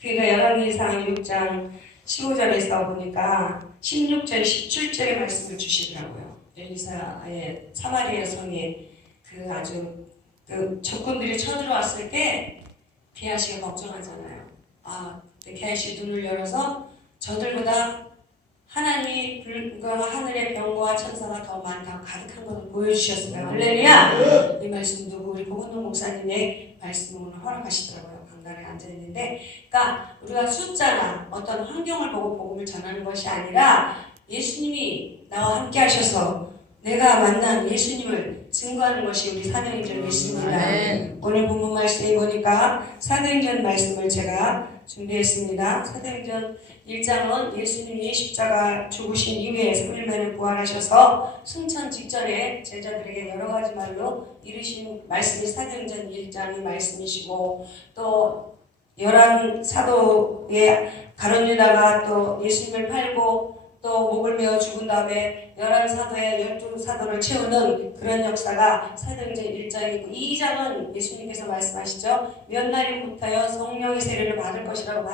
그러니까 열왕기상 6장 15절에서 보니까 16절, 17절의 말씀을 주시더라고요. 엘리사의 사마리아 성에 그 아주 그 적군들이 쳐들어왔을 때 게하시가 걱정하잖아요. 게하시 눈을 열어서 저들보다 하나님이 하늘의 병과 천사가 더 많다고 가득한 것을 보여주셨어요. 할렐루야! 이 말씀 누구 우리 고은동 목사님의 말씀을 허락하시더라고요. 강단에 앉아있는데, 그러니까 우리가 숫자나 어떤 환경을 보고 복음을 전하는 것이 아니라 예수님이 나와 함께 하셔서 내가 만난 예수님을 증거하는 것이 우리 사도행전 말씀입니다. 오늘 본문 말씀에 보니까 사도행전 말씀을 제가 준비했습니다. 사도행전 1장은 예수님이 십자가 죽으신 이후에 3일 만에 부활하셔서 승천 직전에 제자들에게 여러 가지 말로 이르신 말씀이 사도행전 1장의 말씀이시고, 또 11 사도의 가룟 유다가 또 예수님을 팔고 또 목을 메어 죽은 다음에 11사도의 12사도를 채우는 그런 역사가 사도행전 1장이고, 2장은 예수님께서 말씀하시죠. 몇 날이부터요 성령의 세례를 받을 것이라고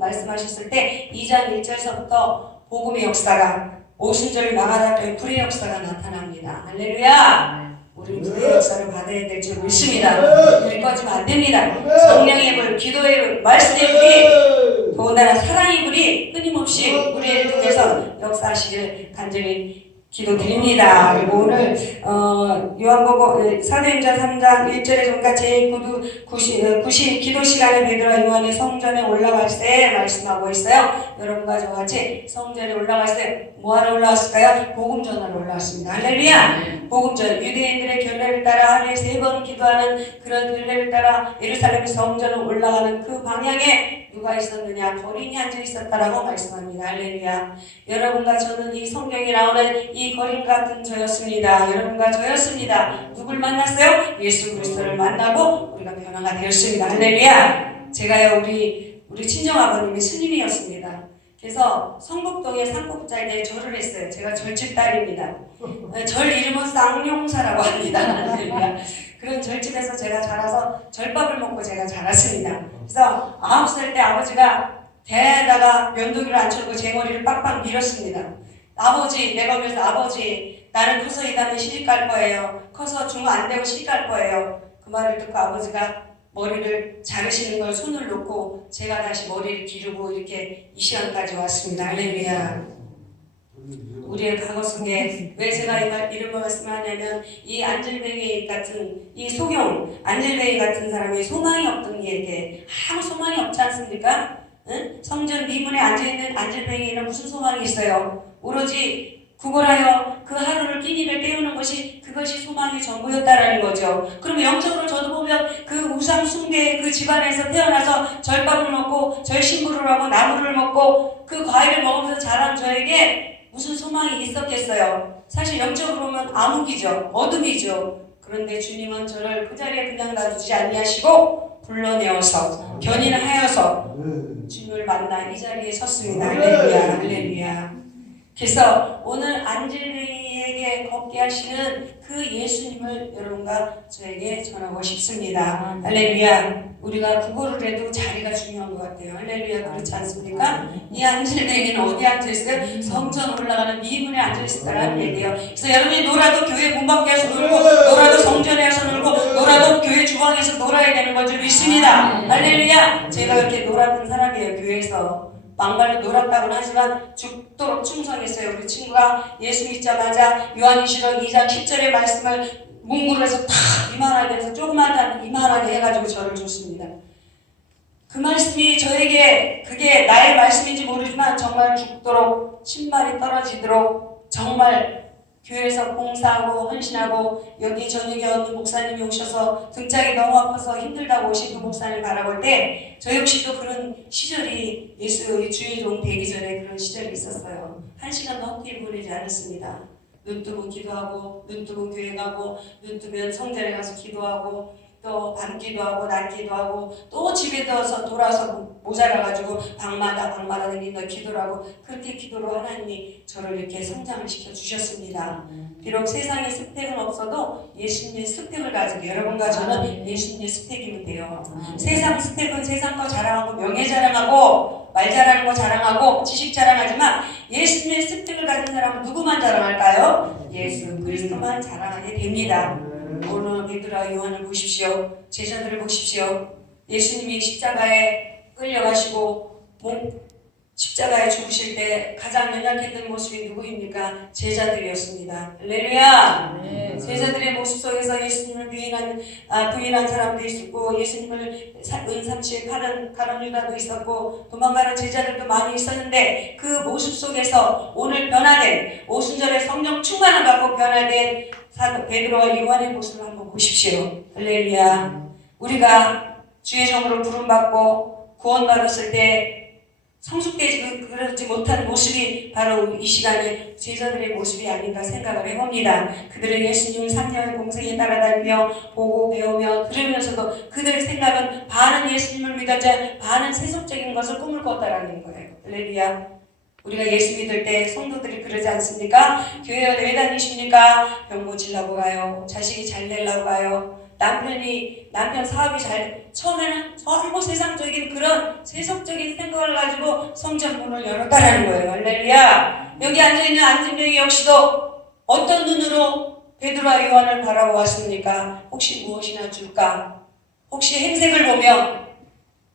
말씀하셨을 때 2장 1절서부터 복음의 역사가 오순절 나가다의 불의 역사가 나타납니다. 할렐루야! 우리 불의 역사를 받아야 될 줄 믿습니다. 불이 꺼지면 안 됩니다. 성령의 불, 기도의 불, 말씀의 불이, 더군다나 사랑의 불이 끊임없이 우리를 통해서 역사하시길 간절히 기도드립니다. 그리고 오늘 요한복음 사도행전 3장 1절에 보니까 제9 기도 시간에 베드로와 요한이 성전에 올라갈 때 말씀하고 있어요. 여러분과 저와 같이 성전에 올라갈 때 뭐하러 올라왔을까요? 복음 전하러 올라왔습니다. 할렐루야! 복음 전, 유대인들의 결례를 따라 하루에 3번 기도하는 그런 결례를 따라 예루살렘 성전을 올라가는 그 방향에 누가 있었느냐? 거린이 앉아 있었다라고 말씀합니다. 할렐루야! 여러분과 저는 이 성경에 나오는 이 거린 같은 저였습니다. 여러분과 저였습니다. 누굴 만났어요? 예수 그리스도를 만나고 우리가 변화가 되었습니다. 할렐루야! 제가요 우리 친정아버님이 스님이었습니다. 그래서 성북동에 산꼭자에 절을 했어요. 제가 절집 딸입니다. 절 이름은 쌍용사라고 합니다. 할렐루야! 그런 절집에서 제가 자라서 절밥을 먹고 제가 자랐습니다. 그래서 9살 때 아버지가 대에다가 면도기를 앉혀놓고 제 머리를 빡빡 밀었습니다. 내가 그래서 아버지, 나는 커서 이 다음에 시집 갈 거예요. 커서 중고 안 되고 시집 갈 거예요. 그 말을 듣고 아버지가 머리를 자르시는 걸 손을 놓고 제가 다시 머리를 기르고 이렇게 이 시간까지 왔습니다. 할렐루야! 우리의 과거 속에 왜 제가 이런 말씀을 하냐면, 이 안젤뱅이 같은 이 소경 안젤뱅이 같은 사람이 소망이 없던 이에게 아무 소망이 없지 않습니까? 응? 성전 미문에 앉아있는 안젤뱅이는 무슨 소망이 있어요? 오로지 구걸하여 그 하루를 끼니를 때우는 것이, 그것이 소망의 전부였다라는 거죠. 그러면 영적으로 저도 보면 그 우상 숭배 그 집안에서 태어나서 절밥을 먹고 절신부를 하고 나물을 먹고 그 과일을 먹으면서 자란 저에게 무슨 소망이 있었겠어요? 사실 영적으로 보면 암흑이죠. 어둠이죠. 그런데 주님은 저를 그 자리에 그냥 놔두지 아니하시고 불러내어서 견인하여서 주님을 만나 이 자리에 섰습니다. 할렐루야! 할렐루야! 그래서 오늘 안젤뱅이에게 걷게 하시는 그 예수님을 여러분과 저에게 전하고 싶습니다. 할렐루야! 우리가 구걸을 해도 자리가 중요한 것 같아요. 할렐루야! 그렇지 않습니까? 이 안젤뱅이는 어디 앉아있어요? 성전 올라가는 미문에 앉아있었다는 얘기예요. 그래서 여러분이 놀아도 교회 문 밖에서 놀고, 놀아도 성전에서 놀고, 놀아도 교회 주방에서 놀아야 되는 걸 줄 믿습니다. 할렐루야! 제가 이렇게 놀았던 사람이에요. 교회에서 막말로 놀았다고는 하지만 죽도록 충성했어요. 우리 친구가 예수 믿자마자 요한계시록 2장 10절의 말씀을 문구로해서 탁 이만하게 해서 조그마한 이만하게 해가지고 저를 줬습니다. 그 말씀이 저에게 그게 나의 말씀인지 모르지만 정말 죽도록 신발이 떨어지도록 정말 교회에서 봉사하고 헌신하고, 여기 저녁에 어느 목사님이 오셔서 등짝이 너무 아파서 힘들다고 오신 그 목사님을 바라볼 때 저 역시도 그런 시절이 예수의 주일종 되기 전에 그런 시절이 있었어요. 1시간도 헛되이 보내지 않았습니다. 눈 뜨면 기도하고, 눈 뜨면 교회 가고, 눈 뜨면 성전에 가서 기도하고, 또 밤기도 하고 낮기도 하고 또 집에 돌아서 모자라가지고 방마다 다니며 기도를 하고 그렇게 기도로 하나님이 저를 이렇게 성장을 시켜주셨습니다. 비록 세상에 스펙은 없어도 예수님의 스펙을 가지고 여러분과 저는 예수님의 스펙이면 돼요. 세상 스펙은 세상 거 자랑하고 명예 자랑하고 말 잘하는 거 자랑하고 지식 자랑하지만 예수님의 스펙을 가진 사람은 누구만 자랑할까요? 예수 그리스도만 자랑하게 됩니다. 오늘 베드로와 요한을 보십시오. 제자들을 보십시오. 예수님이 십자가에 끌려가시고 십자가에 죽으실 때 가장 연약했던 모습이 누구입니까? 제자들이었습니다. 할렐루야! 네. 제자들의 모습 속에서 예수님을 부인한 사람도 있었고 예수님을 은삼치에 가론 유다도 있었고 도망가는 제자들도 많이 있었는데 그 모습 속에서 오늘 변화된 오순절에 성령 충만을 받고 변화된 사도 베드로와 요한의 모습을 한번 보십시오. 할렐루야! 우리가 주의 종으로 부름받고 구원받았을 때 성숙되지 그러지 못한 모습이 바로 이 시간에 제자들의 모습이 아닌가 생각을 해봅니다. 그들은 예수님을 3년 공생에 따라다니며 보고 배우며 들으면서도 그들 생각은 반은 예수님을 믿었지 반은 세속적인 것을 꿈을 꿨다라는 거예요. 할렐루야. 우리가 예수 믿을 때 성도들이 그러지 않습니까? 교회 왜 다니십니까? 병 고치려고 가요. 자식이 잘 되려고 가요. 남편 사업이 처음에는 전부 세상적인 그런 세속적인 생각을 가지고 성전 문을 열었다라는 거예요. 할렐루야. 여기 앉아있는 안진병이 역시도 어떤 눈으로 베드로와 요한을 바라보았습니까? 혹시 무엇이나 줄까? 혹시 행색을 보며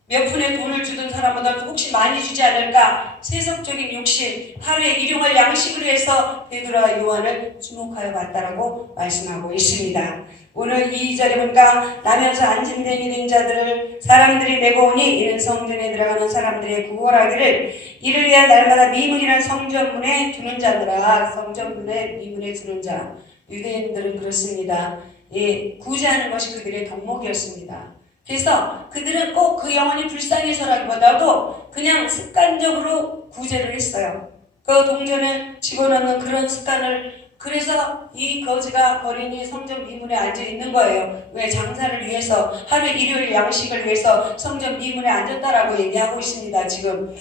몇 푼의 돈을 주던 사람보다 혹시 많이 주지 않을까? 세속적인 욕심, 하루에 일용할 양식으로 해서 베드로와 요한을 주목하여 봤다라고 말씀하고 있습니다. 오늘 2절에 보니까 나면서 안진뱅이 된 자들을 사람들이 메고 오니 이는 성전에 들어가는 사람들의 구걸하기를 이를 위한 날마다 미문이란 성전문에 두는 자들아. 성전문에 미문에 두는 자. 유대인들은 그렇습니다. 예, 구제하는 것이 그들의 덕목이었습니다. 그래서 그들은 꼭 그 영혼이 불쌍해서라기보다도 그냥 습관적으로 구제를 했어요. 그 동전을 집어넣는 그런 습관을 그래서 이 거지가 거린이 성전 미문에 앉아 있는 거예요. 왜? 장사를 위해서 하루 일요일 양식을 위해서 성전 미문에 앉았다라고 얘기하고 있습니다. 지금.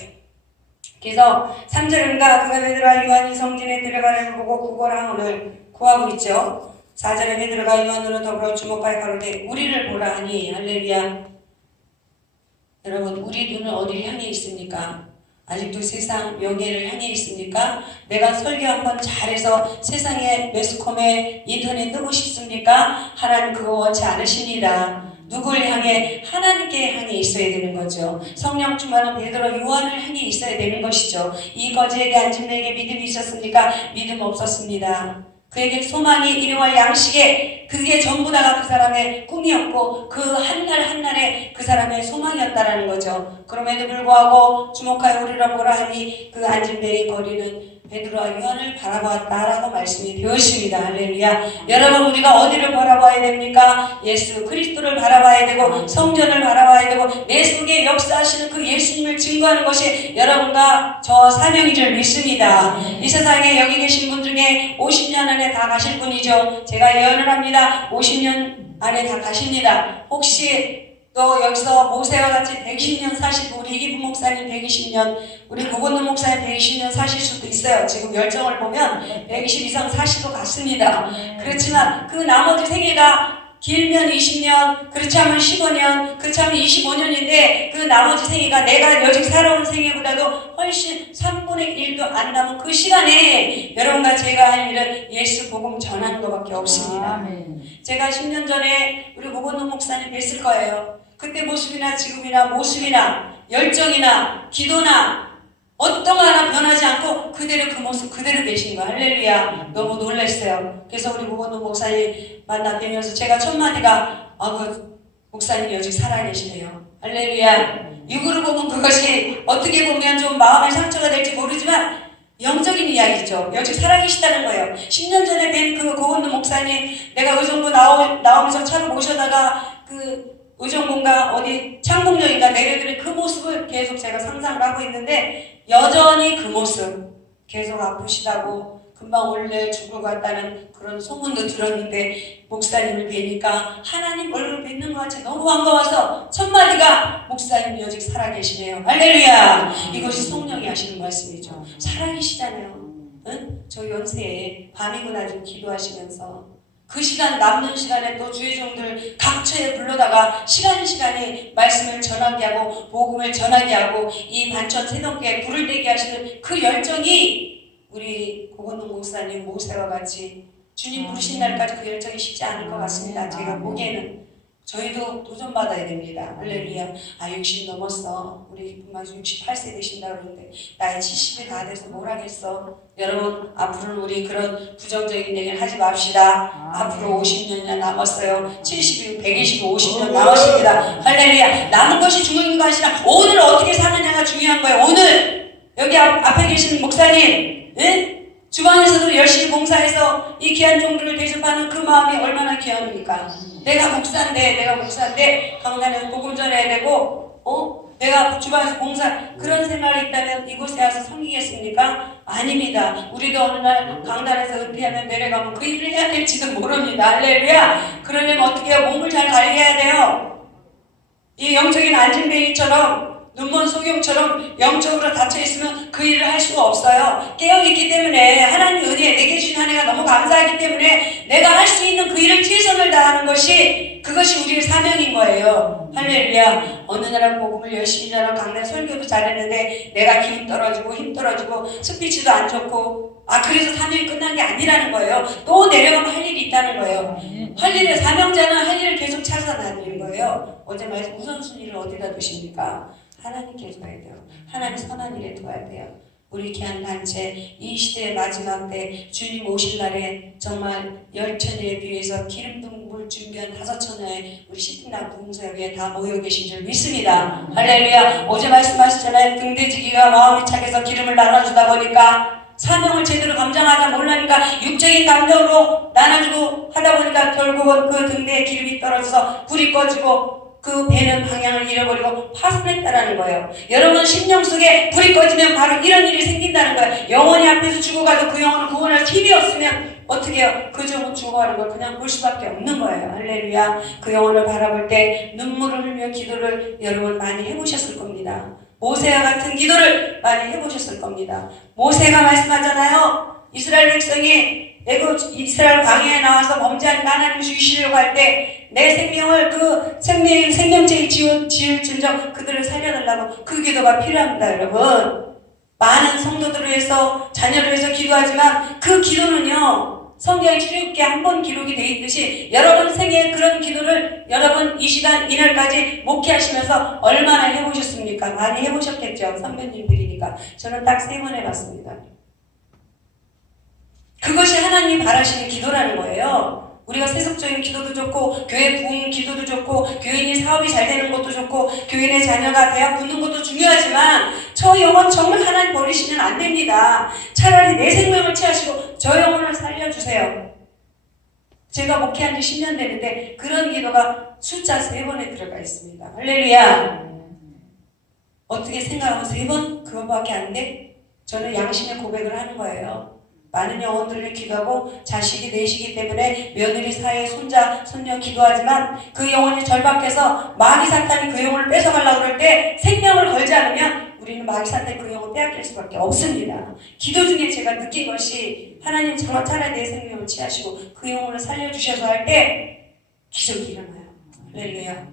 그래서 3절인가 그가 베드로와 요한이 성전에 들어가는 걸 보고 구걸함을 구하고 있죠. 4절에 베드로가 요한으로 더불어 주목하여 가로되 우리를 보라 하니. 할렐루야. 여러분 우리 눈은 어디를 향해 있습니까? 아직도 세상 명예를 향해 있습니까? 내가 설교 한번 잘해서 세상에 매스컴에 인터넷 뜨고 싶습니까? 하나님 그거 원치 않으십니다. 누구를 향해? 하나님께 향해 있어야 되는 거죠. 성령 충만한 베드로 요한을 향해 있어야 되는 것이죠. 이 거지에게 안진뱅에게 믿음이 있었습니까? 믿음 없었습니다. 그에게 소망이 일용할 양식에 그게 전부 다가 그 사람의 꿈이었고 그 한날 한날에 그 사람의 소망이었다라는 거죠. 그럼에도 불구하고 주목하여 우리를 보라 하니 그 안진뱅이 거리는 베드로와 요한을 바라보았다라고 말씀이 되어 있습니다. 할렐루야. 여러분 우리가 어디를 바라봐야 됩니까? 예수 그리스도를 바라봐야 되고 성전을 바라봐야 되고 내 속에 역사하시는 그 예수님을 증거하는 것이 여러분과 저 사명인 줄 믿습니다. 이 세상에 여기 계신 분 중에 50년 안에 다 가실 분이죠. 제가 예언을 합니다. 50년 안에 다 가십니다. 혹시 또 여기서 모세와 같이 120년 사시고 우리 이기부 목사님 120년 우리 고건도 목사님 120년 사실 수도 있어요. 지금 열정을 보면 120 이상 사시도 같습니다. 그렇지만 그 나머지 생애가 길면 20년, 그렇지 않으면 15년, 그렇지 않으면 25년인데 그 나머지 생애가 내가 여직 살아온 생애보다도 훨씬 3분의 1도 안 남은 그 시간에 여러분과 제가 할 일은 예수 복음 전하는 것밖에 없습니다. 제가 10년 전에 우리 고건도 목사님 뵀을 거예요. 그때 모습이나 지금이나 모습이나 열정이나 기도나 어떤 거 하나 변하지 않고 그대로 그 모습 그대로 계신 거. 할렐루야. 너무 놀랐어요. 그래서 우리 고건도 목사님 만나 뵈면서 제가 첫 마디가 그 목사님이 여직 살아계시네요. 할렐루야. 육으로 보면 그것이 어떻게 보면 좀 마음의 상처가 될지 모르지만 영적인 이야기죠. 여직 살아계시다는 거예요. 10년 전에 뵌 그 고건도 목사님 내가 의정부 나오면서 차로 모셔다가 그 의정부인가 어디 창동역인가 내려드린 그 모습을 계속 제가 상상을 하고 있는데 여전히 그 모습 계속 아프시다고 금방 원래 죽을 것 같다는 그런 소문도 들었는데 목사님을 뵈니까 하나님 얼굴 뵙는 것 같이 너무 반가워서 첫마디가 목사님이 아직 살아계시네요. 할렐루야. 이것이 성령이 하시는 말씀이죠. 살아계시잖아요. 응? 저 연세에 밤이고 낮이고 기도하시면서 그 시간 남는 시간에 또 주의 종들 각처에 불러다가 시간이 말씀을 전하게 하고 복음을 전하게 하고 이 반천 세동교에 불을 떼게 하시는 그 열정이 우리 고건동 목사님 모세와 같이 주님 부르신 날까지 그 열정이 쉽지 않을 것 같습니다. 제가 보기에는 저희도 도전받아야 됩니다. 할렐루야. 60 넘었어. 우리 기쁨마저 68세 되신다 그러는데 나이 70이 다 돼서 뭘 하겠어. 여러분 앞으로는 우리 그런 부정적인 얘기를 하지 맙시다. 앞으로 50년이나 남았어요. 70이 120, 50년 남았습니다. 할렐루야. 남은 것이 중요한 것이 아니라 오늘 어떻게 사느냐가 중요한 거예요. 오늘 여기 앞에 계신 목사님, 예? 주방에서도 열심히 봉사해서 이 귀한 종들을 대접하는 그 마음이 얼마나 귀합니까? 내가 목사인데 강단에서 복음 전해야 되고 내가 주방에서 봉사 그런 생각이 있다면 이곳에 와서 섬기겠습니까? 아닙니다. 우리도 어느 날 강단에서 은퇴하면 내려가면 그 일을 해야 될지도 모릅니다. 할렐루야. 그러려면 어떻게 해요? 몸을 잘 관리해야 돼요. 이 영적인 안진뱅이처럼 눈먼 소경처럼 영적으로 닫혀있으면 그 일을 할 수가 없어요. 깨어있기 때문에 하나님의 은혜 내게 주신 한 해가 너무 감사하기 때문에 내가 할 수 있는 그 일을 최선을 다하는 것이 그것이 우리의 사명인 거예요. 할렐루야. 어느 나라 복음을 열심히 전하고 강단 설교도 잘했는데 내가 힘 떨어지고 스피치도 안 좋고 그래서 사명이 끝난 게 아니라는 거예요. 또 내려가면 할 일이 있다는 거예요. 할 일을 사명자는 할 일을 계속 찾아다니는 거예요. 어제 말씀 우선순위를 어디다 두십니까? 하나님께 둬야 돼요. 하나님 선한 일에 둬야 돼요. 우리 귀한 단체 이 시대의 마지막 때 주님 오실 날에 정말 10,000여에 비해서 기름등불 준비한 5,000여의 우리 시티나 부흥사역에 다 모여 계신 줄 믿습니다. 할렐루야. 어제 말씀하셨잖아요. 등대지기가 마음이 착해서 기름을 나눠주다 보니까 사명을 제대로 감당하다 몰라니까 육적인 감정으로 나눠주고 하다 보니까 결국은 그 등대에 기름이 떨어져서 불이 꺼지고 그 배는 방향을 잃어버리고 파손했다라는 거예요. 여러분 심령 속에 불이 꺼지면 바로 이런 일이 생긴다는 거예요. 영혼이 앞에서 죽어가도 그 영혼을 구원할 힘이 없으면 어떻게 해요? 그 영혼 죽어가는 걸 그냥 볼 수밖에 없는 거예요. 할렐루야. 그 영혼을 바라볼 때 눈물을 흘며 기도를 여러분 많이 해보셨을 겁니다. 모세와 같은 기도를 많이 해보셨을 겁니다. 모세가 말씀하잖아요. 이스라엘 백성이 이스라엘 광야에 나와서 범죄한 하나님 죽이시려고 할 때 내 생명을 그 생명체에 지을진정 그들을 살려달라고 그 기도가 필요합니다. 여러분 많은 성도들을 위해서 자녀를 위해서 기도하지만 그 기도는요 성경에 출애굽기에 한 번 기록이 돼 있듯이 여러분 생에 그런 기도를 여러분 이 시간 이날까지 목회하시면서 얼마나 해보셨습니까? 많이 해보셨겠죠. 선배님들이니까 저는 딱 3번 해봤습니다. 그것이 하나님이 바라시는 기도라는 거예요. 우리가 세속적인 기도도 좋고 교회 부흥 기도도 좋고 교인이 사업이 잘 되는 것도 좋고 교인의 자녀가 대학 붙는 것도 중요하지만 저 영혼 정말 하나님 버리시면 안 됩니다. 차라리 내 생명을 취하시고 저 영혼을 살려주세요. 제가 목회한 지 10년 되는데 그런 기도가 숫자 3번에 들어가 있습니다. 할렐루야. 어떻게 생각하면 3번? 그거밖에 안 돼? 저는 양심의 고백을 하는 거예요. 많은 영혼들을 기도하고 자식이 넷이기 때문에 며느리 사이에 손자, 손녀 기도하지만 그 영혼이 절박해서 마귀 사탄이 그 영혼을 뺏어가려고 그럴 때 생명을 걸지 않으면 우리는 마귀 사탄이 그 영혼을 빼앗길 수밖에 없습니다. 기도 중에 제가 느낀 것이 하나님 정말 차라리 내 생명을 취하시고 그 영혼을 살려주셔서 할 때 기적이 일어나요. 할렐루야.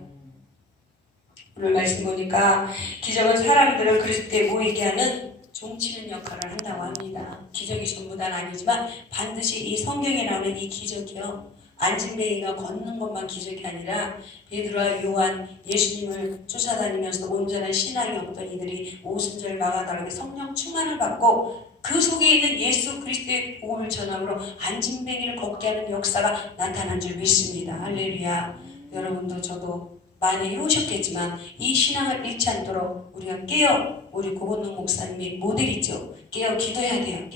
오늘 말씀 보니까 기적은 사람들을 그리스도에 모이게 하는 종치는 역할을 한다고 합니다. 기적이 전부 다는 아니지만 반드시 이 성경에 나오는 이 기적이요. 안진뱅이가 걷는 것만 기적이 아니라 베드로와 요한 예수님을 쫓아다니면서 온전한 신앙이 없던 이들이 오순절 마가다락에 성령 충만을 받고 그 속에 있는 예수 그리스도의 복음을 전함으로 안진뱅이를 걷게 하는 역사가 나타난 줄 믿습니다. 할렐루야. 여러분도 저도 많이 해오셨겠지만 이 신앙을 잃지 않도록 우리가 깨어 우리 고건동 목사님이 모델이죠. 깨어 기도해야 돼요.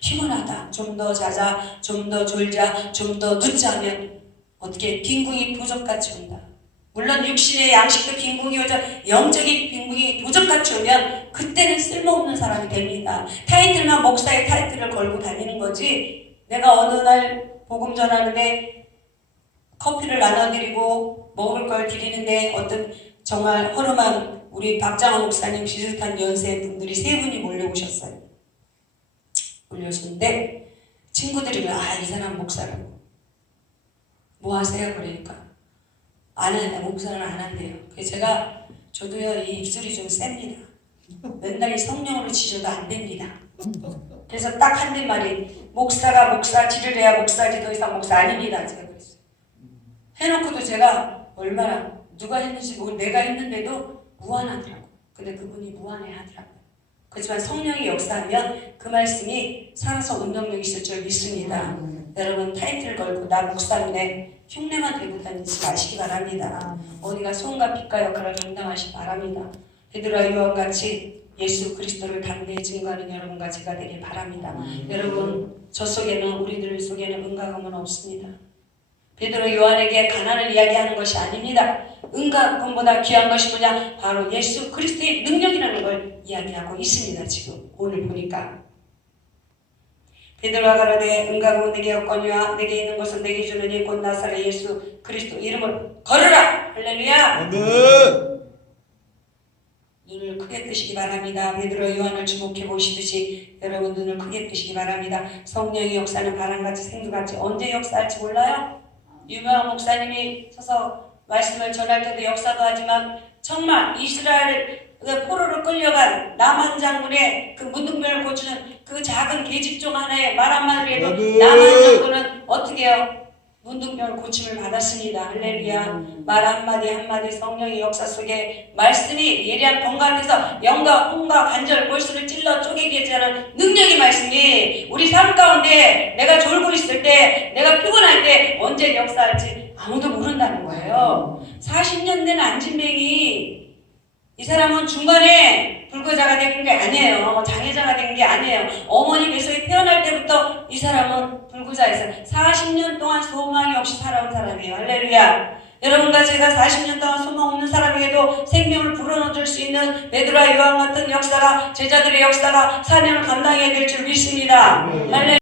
피곤하다. 좀 더 자자. 좀 더 졸자. 좀 더 눕자 하면 어떻게 빈궁이 부족같이 온다. 물론 육신의 양식도 빈궁이 오죠. 영적인 빈궁이 도적같이 오면 그때는 쓸모없는 사람이 됩니다. 타이틀만 목사의 타이틀을 걸고 다니는 거지, 내가 어느 날 복음 전하는데 커피를 나눠드리고 먹을 걸 드리는데 어떤 정말 허름한 우리 박장호 목사님 비슷한 연세 분들이 3분이 몰려오셨어요. 몰려오셨는데 친구들이 이 사람 목사라고. 뭐 하세요? 그러니까 안 한다. 목사는 안 한대요. 그래서 저도요, 이 입술이 좀 셉니다. 맨날 이 성령으로 지셔도 안 됩니다. 그래서 딱 한 말이, 목사가 목사지를 해야 목사지 더 이상 목사 아닙니다. 제가 그랬어요. 해놓고도 제가 얼마나 누가 했는지 모르고 내가 했는데도 무안하더라고요. 근데 그분이 무안해 하더라고요. 그렇지만 성령이 역사하면 그 말씀이 살아서 운동력이 있을 줄 믿습니다. 여러분 타이틀 걸고 나 목사인데 흉내만 대고 다니지 마시기 바랍니다. 어디가 손과 빛과 역할을 감당하시기 바랍니다. 베드로와 요한같이 예수 그리스도를 담대히 증거하는 여러분과 제가 되길 바랍니다. 여러분, 저 속에는, 우리들 속에는 은가금은 없습니다. 베드로 요한에게 가난을 이야기하는 것이 아닙니다. 은가금보다 귀한 것이 뭐냐? 바로 예수 그리스도의 능력이라는 걸 이야기하고 있습니다. 지금 오늘 보니까 베드로가 가라되 은가금은 내게 없거니와 내게 있는 것은 내게 주느니 곧 나사렛 예수 그리스도 이름을 걸으라. 할렐루야. 눈을 크게 뜨시기 바랍니다. 베드로 요한을 주목해 보시듯이 여러분 눈을 크게 뜨시기 바랍니다. 성령의 역사는 바람같이 생수같이 언제 역사할지 몰라요? 유명한 목사님이 서서 말씀을 전할 때도 역사도 하지만 정말 이스라엘 포로로 끌려간 남한 장군의 그 문둥병을 고치는 그 작은 계집종 하나의 말 한마디로 해도 남한 장군은 어떻게 해요? 문둥병을 고침을 받았습니다. 할렐루야. 말 한마디 한마디 성령의 역사 속에 말씀이 예리한 검 같아서 영과 혼과 관절 골수를 찔러 쪼개게 하는 능력의 말씀이 우리 삶 가운데 내가 졸고 있을 때, 내가 피곤할 때 언제 역사할지 아무도 모른다는 거예요. 40년 된 안진뱅이, 이 사람은 중간에 불구자가 된 게 아니에요. 장애자가 된 게 아니에요. 어머니 뱃속에 태어날 때부터 이 사람은 불구자였어요. 40년 동안 소망이 없이 살아온 사람이에요. 할렐루야. 여러분과 제가 40년 동안 소망 없는 사람에게도 생명을 불어넣어줄 수 있는 베드로와 요한 같은 역사가, 제자들의 역사가 4년을 감당해야 될 줄 믿습니다. 할렐루야.